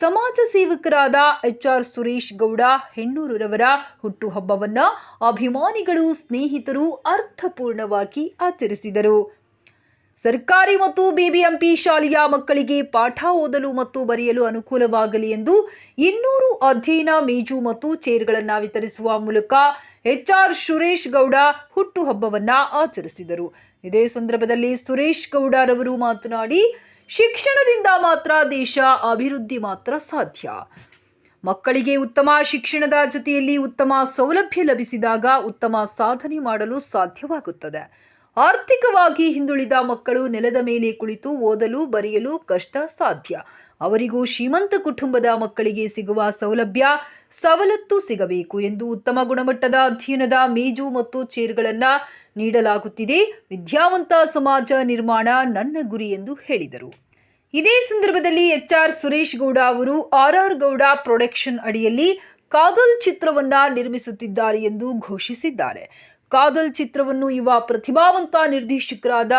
ಸಮಾಜ ಸೇವಕರಾದ H R Suresh Gowda ಹೆಣ್ಣೂರುರವರ ಹುಟ್ಟುಹಬ್ಬವನ್ನ ಅಭಿಮಾನಿಗಳು, ಸ್ನೇಹಿತರು ಅರ್ಥಪೂರ್ಣವಾಗಿ ಆಚರಿಸಿದರು. ಸರ್ಕಾರಿ ಮತ್ತು ಬಿಬಿಎಂಪಿ ಶಾಲೆಯ ಮಕ್ಕಳಿಗೆ ಪಾಠ ಓದಲು ಮತ್ತು ಬರೆಯಲು ಅನುಕೂಲವಾಗಲಿ ಎಂದು ಇನ್ನೂರು ಅಧ್ಯಯನ ಮೇಜು ಮತ್ತು ಚೇರ್ಗಳನ್ನು ವಿತರಿಸುವ ಮೂಲಕ ಎಚ್ ಆರ್ ಸುರೇಶ್ ಗೌಡ ಹುಟ್ಟುಹಬ್ಬವನ್ನ ಆಚರಿಸಿದರು. ಇದೇ ಸಂದರ್ಭದಲ್ಲಿ ಸುರೇಶ್ ಗೌಡರವರು ಮಾತನಾಡಿ ಶಿಕ್ಷಣದಿಂದ ಮಾತ್ರ ದೇಶ ಅಭಿವೃದ್ಧಿ ಮಾತ್ರ ಸಾಧ್ಯ. ಮಕ್ಕಳಿಗೆ ಉತ್ತಮ ಶಿಕ್ಷಣದ ಜೊತೆಯಲ್ಲಿ ಉತ್ತಮ ಸೌಲಭ್ಯ ಲಭಿಸಿದಾಗ ಉತ್ತಮ ಸಾಧನೆ ಮಾಡಲು ಸಾಧ್ಯವಾಗುತ್ತದೆ. ಆರ್ಥಿಕವಾಗಿ ಹಿಂದುಳಿದ ಮಕ್ಕಳು ನೆಲದ ಮೇಲೆ ಕುಳಿತು ಓದಲು, ಬರೆಯಲು ಕಷ್ಟ ಸಾಧ್ಯ. ಅವರಿಗೂ ಶ್ರೀಮಂತ ಕುಟುಂಬದ ಮಕ್ಕಳಿಗೆ ಸಿಗುವ ಸೌಲಭ್ಯ ಸವಲತ್ತು ಸಿಗಬೇಕು ಎಂದು ಉತ್ತಮ ಗುಣಮಟ್ಟದ ಅಧ್ಯಯನದ ಮೇಜು ಮತ್ತು ಚೇರ್ಗಳನ್ನು ನೀಡಲಾಗುತ್ತಿದೆ. ವಿದ್ಯಾವಂತ ಸಮಾಜ ನಿರ್ಮಾಣ ನನ್ನ ಗುರಿ ಎಂದು ಹೇಳಿದರು. ಇದೇ ಸಂದರ್ಭದಲ್ಲಿ ಎಚ್ ಆರ್ ಸುರೇಶ್ ಗೌಡ ಅವರು ಆರ್ ಆರ್ ಗೌಡ ಪ್ರೊಡಕ್ಷನ್ ಅಡಿಯಲ್ಲಿ ಕಾದಲ್ ಚಿತ್ರವನ್ನ ನಿರ್ಮಿಸುತ್ತಿದ್ದಾರೆ ಎಂದು ಘೋಷಿಸಿದ್ದಾರೆ. ಕಾದಲ್ ಚಿತ್ರವನ್ನು ಯುವ ಪ್ರತಿಭಾವಂತ ನಿರ್ದೇಶಕರಾದ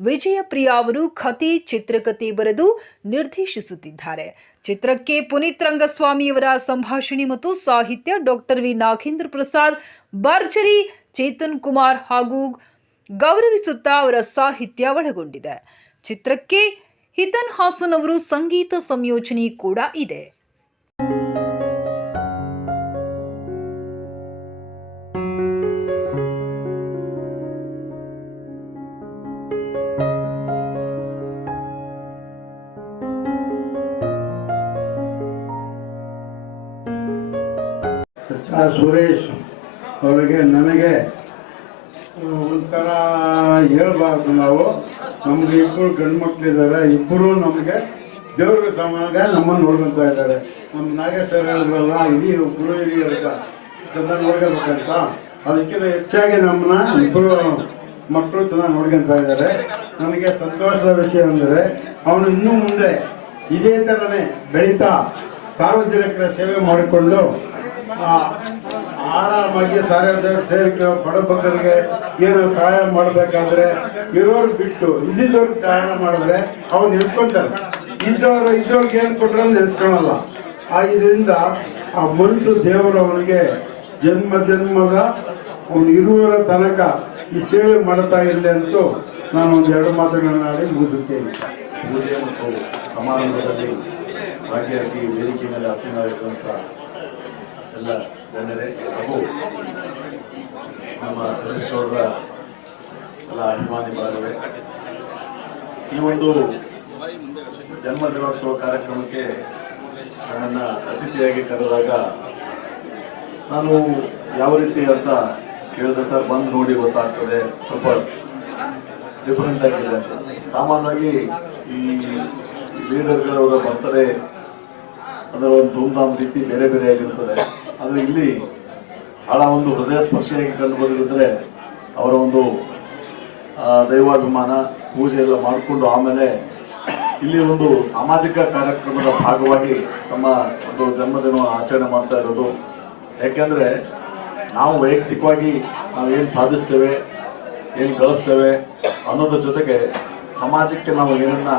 ವಿಜಯ ಪ್ರಿಯಾ ಅವರು ಕಥೆ ಚಿತ್ರಕಥೆ ಬರೆದು ನಿರ್ದೇಶಿಸುತ್ತಿದ್ದಾರೆ. ಚಿತ್ರಕ್ಕೆ ಪುನೀತ್ ರಂಗಸ್ವಾಮಿಯವರ ಸಂಭಾಷಣೆ ಮತ್ತು ಸಾಹಿತ್ಯ ಡಾಕ್ಟರ್ ವಿ. ನಾಗೇಂದ್ರ ಪ್ರಸಾದ್, ಭರ್ಜರಿ, ಚೇತನ್ ಕುಮಾರ್ ಹಾಗೂ ಗೌರವಿಸುತ್ತಾ ಅವರ ಸಾಹಿತ್ಯ ಒಳಗೊಂಡಿದೆ. ಚಿತ್ರಕ್ಕೆ ಹಿತನ್ ಹಾಸನ್ ಅವರು ಸಂಗೀತ ಸಂಯೋಜನೆ ಕೂಡ ಇದೆ. ಸುರೇಶ್ ಅವರಿಗೆ ನನಗೆ ಒಂಥರ ಹೇಳ್ಬಾರ್ದು ನಾವು. ನಮ್ಗೆ ಇಬ್ಬರು ಗಂಡು ಮಕ್ಕಳಿದ್ದಾರೆ ಇಬ್ಬರು ನಮಗೆ ದೇವ್ರಿಗೆ ಸಮಾನ ನಮ್ಮನ್ನು ನೋಡ್ಕೊತಾ ಇದ್ದಾರೆ ನಮ್ಮ ನಾಗೇಶ್ವರ ಹೇಳಿದ್ರಲ್ಲ, ಇಡೀ ಗುರು ಅಂತ, ಚೆನ್ನಾಗಿ ನೋಡ್ಕೋಬೇಕಂತ. ಅದಕ್ಕಿಂತ ಹೆಚ್ಚಾಗಿ ನಮ್ಮನ್ನ ಇಬ್ಬರು ಮಕ್ಕಳು ಚೆನ್ನಾಗಿ ನೋಡ್ಕೊತಾ ಇದ್ದಾರೆ ನನಗೆ ಸಂತೋಷದ ವಿಷಯ ಅಂದರೆ, ಅವನು ಇನ್ನೂ ಮುಂದೆ ಇದೇ ಥರನೇ ಬೆಳೀತಾ ಸಾರ್ವಜನಿಕರ ಸೇವೆ ಮಾಡಿಕೊಂಡು ಆರಾಮಾಗಿ ಸಾರ್ವಜನಿಕ ಸೇರಿಕೆ ಬಡಬಗ್ಗರಿಗೆ ಏನೋ ಸಹಾಯ ಮಾಡಬೇಕಾದ್ರೆ ಇರೋರು ಬಿಟ್ಟು ಇದ್ದಿದ್ದವ್ರಿಗೆ ಸಹಾಯ ಮಾಡಿದ್ರೆ ಅವ್ರು ನೆನ್ಸ್ಕೊಂತಾರೆ. ಇದ್ದವರು, ಇದ್ದವ್ರಿಗೆ ಏನು ಕೊಟ್ಟರೆ ನೆನ್ಸ್ಕೊಳಲ್ಲ. ಆ, ಇದರಿಂದ ಆ ಮನುಷ್ಯ ದೇವರು ಅವನಿಗೆ ಜನ್ಮ, ಜನ್ಮದ ಅವನು ಇರುವರ ತನಕ ಈ ಸೇವೆ ಮಾಡ್ತಾ ಇಲ್ಲ ಅಂತೂ ನಾನು ಒಂದು ಎರಡು ಮಾತುಗಳನ್ನಾಡಿ ಮುಗಿಸುತ್ತೇನೆ. ಪೂಜೆ ಮತ್ತು ಸಮಾರಂಭದಲ್ಲಿ ಭಾಗಿಯಾಗಿ ವೇದಿಕೆ ಮೇಲೆ ಆಸೀನರಾಗಿರುವಂಥ ಎಲ್ಲ ಜನರೇ ಹಾಗೂ ನಮ್ಮ ಸದಸ್ಯರ ಎಲ್ಲ ಅಭಿಮಾನಿ ಬಳಗವೇ ಈ ಒಂದು ಜನ್ಮ ದಿನೋತ್ಸವ ಕಾರ್ಯಕ್ರಮಕ್ಕೆ ನನ್ನನ್ನು ಅತಿಥಿಯಾಗಿ ಕರೆದಾಗ ನಾನು ಯಾವ ರೀತಿ ಅಂತ ಕೇಳಿದೆ ಸರ್ ಬಂದು ನೋಡಿ ಗೊತ್ತಾಗ್ತದೆ. ಸ್ವಲ್ಪ ಡಿಫರೆಂಟ್ ಆಗಿದೆ ಸಾಮಾನ್ಯವಾಗಿ ಈ ಲೀಡರ್ಗಳವರ ಬರ್ತಾರೆ ಅದರ ಒಂದು ಧೂಮ್ಧಾಮ್ ರೀತಿ ಬೇರೆ ಬೇರೆ ಆಗಿರ್ತದೆ. ಆದರೆ ಇಲ್ಲಿ ಬಹಳ ಒಂದು ಹೃದಯ ಸ್ಪರ್ಶಿಯಾಗಿ ಕಂಡು ಬಂದಿರುತ್ತದೆ ಅವರ ಒಂದು ದೈವಾಭಿಮಾನ, ಪೂಜೆ ಎಲ್ಲ ಮಾಡಿಕೊಂಡು ಆಮೇಲೆ ಇಲ್ಲಿ ಒಂದು ಸಾಮಾಜಿಕ ಕಾರ್ಯಕ್ರಮದ ಭಾಗವಾಗಿ ತಮ್ಮ ಒಂದು ಜನ್ಮದಿನ ಆಚರಣೆ ಮಾಡ್ತಾ ಇರೋದು. ಯಾಕೆಂದರೆ ನಾವು ವೈಯಕ್ತಿಕವಾಗಿ ನಾವು ಏನು ಸಾಧಿಸ್ತೇವೆ, ಏನು ಗಳಿಸ್ತೇವೆ ಅನ್ನೋದ್ರ ಜೊತೆಗೆ ಸಮಾಜಕ್ಕೆ ನಾವು ಏನನ್ನ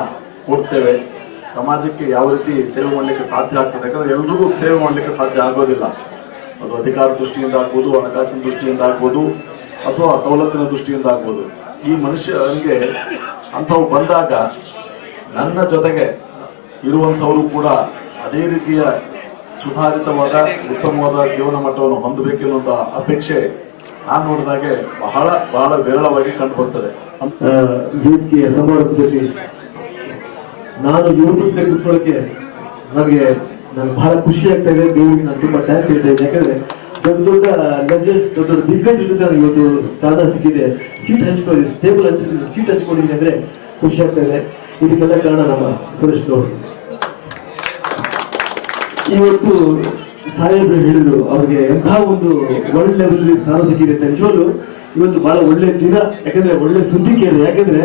ಕೊಡ್ತೇವೆ, ಸಮಾಜಕ್ಕೆ ಯಾವ ರೀತಿ ಸೇವೆ ಮಾಡಲಿಕ್ಕೆ ಸಾಧ್ಯ ಆಗ್ತದೆ ಯಾಕಂದ್ರೆ ಎಲ್ರಿಗೂ ಸೇವೆ ಮಾಡಲಿಕ್ಕೆ ಸಾಧ್ಯ ಆಗೋದಿಲ್ಲ. ಅದು ಅಧಿಕಾರ ದೃಷ್ಟಿಯಿಂದ ಆಗ್ಬೋದು, ಹಣಕಾಸಿನ ದೃಷ್ಟಿಯಿಂದ ಆಗ್ಬೋದು, ಅಥವಾ ಸವಲತ್ತಿನ ದೃಷ್ಟಿಯಿಂದ ಆಗ್ಬೋದು. ಈ ಮನುಷ್ಯನಿಗೆ ಅಂಥವು ಬಂದಾಗ ನನ್ನ ಜೊತೆಗೆ ಇರುವಂಥವರು ಕೂಡ ಅದೇ ರೀತಿಯ ಸುಧಾರಿತವಾದ, ಉತ್ತಮವಾದ ಜೀವನ ಮಟ್ಟವನ್ನು ಹೊಂದಬೇಕೆನ್ನುವಂತಹ ಅಪೇಕ್ಷೆ ನಾನು ನೋಡಿದಾಗೆ ಬಹಳ ಬಹಳ ವಿರಳವಾಗಿ ಕಂಡು ಬರ್ತದೆ. ವೇದಿಕೆಯ ಸಮಾರಂಭದಲ್ಲಿ ನಾನು ಯೂಟ್ಯೂಬ್ ಕೂತ್ಕೊಳ್ಳೋಕೆ ನನಗೆ ನನಗೆ ಬಹಳ ಖುಷಿ ಆಗ್ತಾ ಇದೆ. ದೇವರಿಗೆ ನಾನು ತುಂಬಾ ಥ್ಯಾಂಕ್ಸ್ ಹೇಳ್ತಾ ಯಾಕಂದ್ರೆ ದೊಡ್ಡ ದೊಡ್ಡ ಲೆಜೆಂಡ್ಸ್ ದೊಡ್ಡ ದೊಡ್ಡ ಜೊತೆ ನನಗೆ ಇವತ್ತು ಸ್ಥಾನ ಸಿಕ್ಕಿದೆ. ಸೀಟ್ ಹಂಚ್ಕೊಂಡಿದೆ ಸ್ಟೇಬಲ್ ಹಂಚಿದೆ ಸೀಟ್ ಹಂಚ್ಕೊಂಡಿದ್ದೀನಿ ಅಂದ್ರೆ ಖುಷಿ ಆಗ್ತಾ ಇದೆ. ಇದಕ್ಕೆಲ್ಲ ಕಾರಣ ನಮ್ಮ ಸುರೇಶ್ ಗೌಡ್ ಇವತ್ತು ಸಾಹೇಬ್ರು ಹೇಳಿದ್ರು, ಅವ್ರಿಗೆ ಎಂಥ ಒಂದು ವರ್ಲ್ಡ್ ಲೆವೆಲ್ ಸ್ಥಾನ ನಿಜವಾಗ್ಲು ಇವತ್ತು ಬಹಳ ಒಳ್ಳೆ ದಿನ. ಯಾಕಂದ್ರೆ ಒಳ್ಳೆ ಸುದ್ದಿ ಕೇಳಿದೆ. ಯಾಕಂದ್ರೆ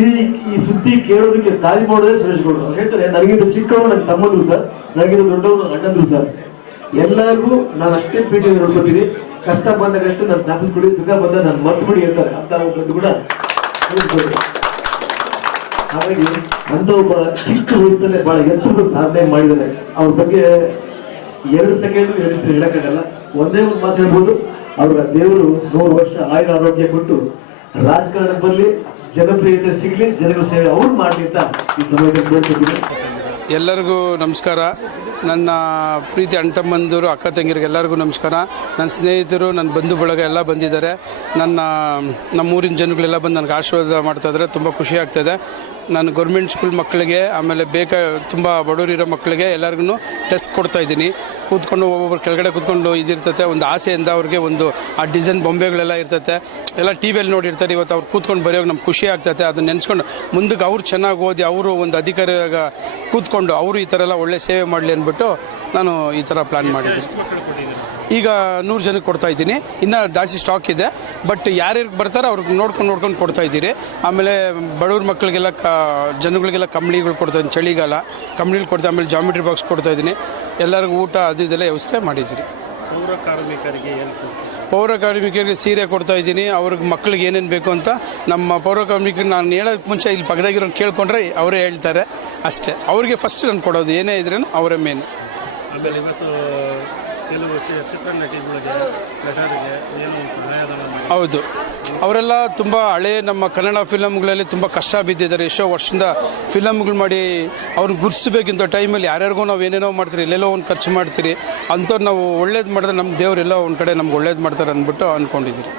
ಈ ಈ ಸುದ್ದಿ ಕೇಳೋದಕ್ಕೆ ತಾಯಿ ಮಾಡೋದೇ ಸುರೇಶ್ ಗೌಡ ಹೇಳ್ತಾರೆ, ನನಗಿಂತ ಚಿಕ್ಕವನು ನನ್ನ ತಮ್ಮಂದ್ರು ಸರ್. ನನಗಿಂತ ದೊಡ್ಡವನು ಅಣ್ಣಂದ್ರು ಸರ್. ಎಲ್ಲರಿಗೂ ನಾನು ಅಷ್ಟೇ ಪೀಠ ನೋಡ್ಕೊತೀನಿ ಕಷ್ಟ ಬಂದ ಕಷ್ಟ ನನ್ನ ಜ್ಞಾಪಿಸ್ಕೊಡಿ ಸುಖ ಬಂದ ನಾನು ಮರ್ತು ಬಿಡಿ ಹೇಳ್ತಾರೆ. ಅಂತ ಒಂದು ಕೂಡ. ಹಾಗಾಗಿ ಅಂತ ಒಬ್ಬ ಚಿಕ್ಕ ವಯಸ್ಸಲ್ಲೇ ಬಹಳ ಎತ್ತರದ ಸಾಧನೆ ಮಾಡಿದ್ದಾರೆ. ಅವ್ರ ಬಗ್ಗೆ ಎರಡು ಸೆಕೆಂಡ್, ಎರಡು ಹೇಳಕ್ಕಾಗಲ್ಲ. ಒಂದೇ ಒಂದು ಮಾತು ಹೇಳ್ಬೋದು. ಅವರ ದೇವರು ನೂರು ವರ್ಷ ಆಯುರ ಆರೋಗ್ಯ ಕೊಟ್ಟು ರಾಜಕಾರಣ ಬರಲಿ, ಜನಪ್ರಿಯತೆ ಸಿಗಲಿ, ಜನಗಳ ಸೇವೆ ಅವ್ರು ಮಾಡಲಿ ಅಂತ ಈ ಸಮಯದಲ್ಲಿ ಬೇಡ್ಕೊತೀನಿ ಎಲ್ಲರಿಗೂ ನಮಸ್ಕಾರ. ನನ್ನ ಪ್ರೀತಿ ಅಣ್ಣ ತಮ್ಮಂದಿರು ಅಕ್ಕ ತಂಗಿರಿಗೆ ಎಲ್ಲರಿಗೂ ನಮಸ್ಕಾರ. ನನ್ನ ಸ್ನೇಹಿತರು, ನನ್ನ ಬಂಧು ಬಳಗ ಎಲ್ಲ ಬಂದಿದ್ದಾರೆ. ನನ್ನ, ನಮ್ಮೂರಿನ ಜನಗಳೆಲ್ಲ ಬಂದು ನನಗೆ ಆಶೀರ್ವಾದ ಮಾಡ್ತಾ ಇದ್ದಾರೆ. ತುಂಬ ಖುಷಿ ಆಗ್ತಾಯಿದೆ ನಾನು ಗೌರ್ಮೆಂಟ್ ಸ್ಕೂಲ್ ಮಕ್ಕಳಿಗೆ, ಆಮೇಲೆ ಬೇಕಾ, ತುಂಬ ಬಡವರಿರೋ ಮಕ್ಕಳಿಗೆ ಎಲ್ಲರಿಗೂ ಟೆಸ್ಟ್ ಕೊಡ್ತಾ ಇದ್ದೀನಿ. ಕೂತ್ಕೊಂಡು ಒಬ್ಬೊಬ್ಬರು ಕೆಳಗಡೆ ಕೂತ್ಕೊಂಡು ಇದಿರ್ತತೆ, ಒಂದು ಆಸೆಯಿಂದ ಅವ್ರಿಗೆ ಒಂದು ಆ ಡಿಸೈನ್ ಬೊಂಬೆಗಳೆಲ್ಲ ಇರ್ತತೆ. ಎಲ್ಲ ಟಿ ವಿಯಲ್ಲಿ ನೋಡಿರ್ತಾರೆ, ಇವತ್ತು ಅವ್ರು ಕೂತ್ಕೊಂಡು ಬರೆಯೋಕೆ ನಮ್ಗೆ ಖುಷಿ ಆಗ್ತತೆ. ಅದನ್ನ ನೆನೆಸ್ಕೊಂಡು ಮುಂದಕ್ಕೆ ಅವ್ರು ಚೆನ್ನಾಗಿ ಓದಿ, ಅವರು ಒಂದು ಅಧಿಕಾರಿಯಾಗ ಕೂತ್ಕೊಂಡು ಅವರು ಈ ಥರ ಎಲ್ಲ ಒಳ್ಳೆ ಸೇವೆ ಮಾಡಲಿ ಅಂದ್ಬಿಟ್ಟು ನಾನು ಈ ಥರ ಪ್ಲ್ಯಾನ್ ಮಾಡಿದ್ದೀನಿ. ಈಗ ನೂರು ಜನಕ್ಕೆ ಕೊಡ್ತಾ ಇದ್ದೀನಿ. ಇನ್ನು ಜಾಸ್ತಿ ಸ್ಟಾಕ್ ಇದೆ. ಬಟ್ ಯಾರ್ಯಾರಿಗೆ ಬರ್ತಾರೋ ಅವ್ರಿಗೆ ನೋಡ್ಕೊಂಡು ನೋಡ್ಕೊಂಡು ಕೊಡ್ತಾ ಇದ್ದೀರಿ. ಆಮೇಲೆ ಬಡವ್ರ ಮಕ್ಕಳಿಗೆಲ್ಲ ಕ ಜನಗಳಿಗೆಲ್ಲ ಕಂಬಳಿಗಳು ಕೊಡ್ತಾ ಇದ್ದೀನಿ ಚಳಿಗಾಲ. ಕಂಬಳಿಗಳು ಕೊಡ್ತಾ ಆಮೇಲೆ ಜಾಮಿಟ್ರಿ ಬಾಕ್ಸ್ ಕೊಡ್ತಾ ಇದ್ದೀನಿ. ಎಲ್ಲರಿಗೂ ಊಟ ಅದು ಇದೆಲ್ಲ ವ್ಯವಸ್ಥೆ ಮಾಡಿದ್ದೀರಿ. ಪೌರ ಕಾರ್ಮಿಕರಿಗೆ ಏನು ಪೌರ ಕಾರ್ಮಿಕರಿಗೆ ಸೀರೆ ಕೊಡ್ತಾ ಇದ್ದೀನಿ. ಅವ್ರಿಗೆ ಮಕ್ಳಿಗೆ ಏನೇನು ಬೇಕು ಅಂತ ನಮ್ಮ ಪೌರ ಕಾರ್ಮಿಕರಿಗೆ ನಾನು ಹೇಳೋಕ್ಕೆ ಮುಂಚೆ ಇಲ್ಲಿ ಪಕ್ಕದಾಗಿರೋ ಕೇಳ್ಕೊಂಡ್ರೆ ಅವರೇ ಹೇಳ್ತಾರೆ. ಅಷ್ಟೇ. ಅವ್ರಿಗೆ ಫಸ್ಟ್ ನಾನು ಕೊಡೋದು. ಏನೇ ಇದ್ರೇನು ಅವರೇ ಮೇನ್ ಆಮೇಲೆ ಇವತ್ತು ಹೌದು. ಅವರೆಲ್ಲ ತುಂಬ ಹಳೆ ನಮ್ಮ ಕನ್ನಡ ಫಿಲಮ್ಗಳಲ್ಲಿ ತುಂಬ ಕಷ್ಟ ಬಿದ್ದಿದ್ದಾರೆ. ಎಷ್ಟೋ ವರ್ಷದಿಂದ ಫಿಲಮ್ಗಳು ಮಾಡಿ ಅವ್ರನ್ನ ಗುರ್ಸ್ಬೇಕಿಂತ ಟೈಮಲ್ಲಿ ಯಾರ್ಯಾರಿಗೂ ನಾವು ಏನೇನೋ ಮಾಡ್ತೀರಿ, ಎಲ್ಲೆಲ್ಲೋ ಒಂದು ಖರ್ಚು ಮಾಡ್ತೀರಿ, ಅಂಥವ್ರು ನಾವು ಒಳ್ಳೇದು ಮಾಡಿದ್ರೆ ನಮ್ಮ ದೇವರೆಲ್ಲ ಒಂದು ಕಡೆ ನಮ್ಗೆ ಒಳ್ಳೇದು ಮಾಡ್ತಾರೆ ಅಂದ್ಬಿಟ್ಟು ಅಂದ್ಕೊಂಡಿದ್ದೀರಿ